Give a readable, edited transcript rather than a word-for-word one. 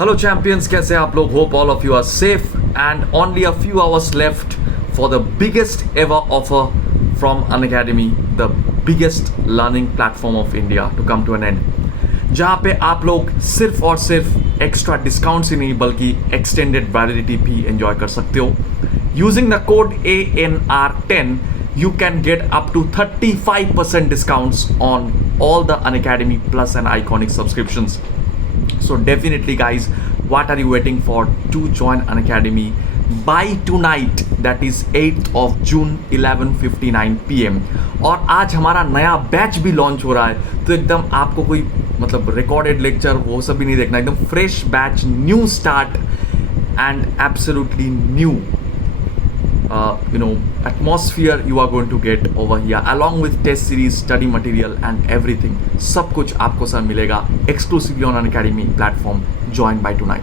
Hello champions, कैसे आप लोग? Hope all of you are safe and only a few hours left for the biggest ever offer from Unacademy, the biggest learning platform of India to come to an end. जहाँ पे आप लोग सिर्फ और सिर्फ एक्स्ट्रा डिस्काउंट्स ही नहीं बल्कि extended validity भी एंजॉय कर सकते हो. Using the code ANR10 you can get up to 35% discounts on all the Unacademy Plus and Iconic subscriptions. So definitely guys, what are you waiting for to join Unacademy by tonight, that is 8th of June 11:59 PM. और आज हमारा नया batch भी launch हो रहा है, तो एकदम आपको कोई मतलब रिकॉर्डेड लेक्चर वो सब भी नहीं देखना, एकदम fresh batch, new start and absolutely new atmosphere you are going to get over here, along with test series, study material and everything. सब कुछ आपको सर मिलेगा exclusively on Unacademy platform. Join by tonight.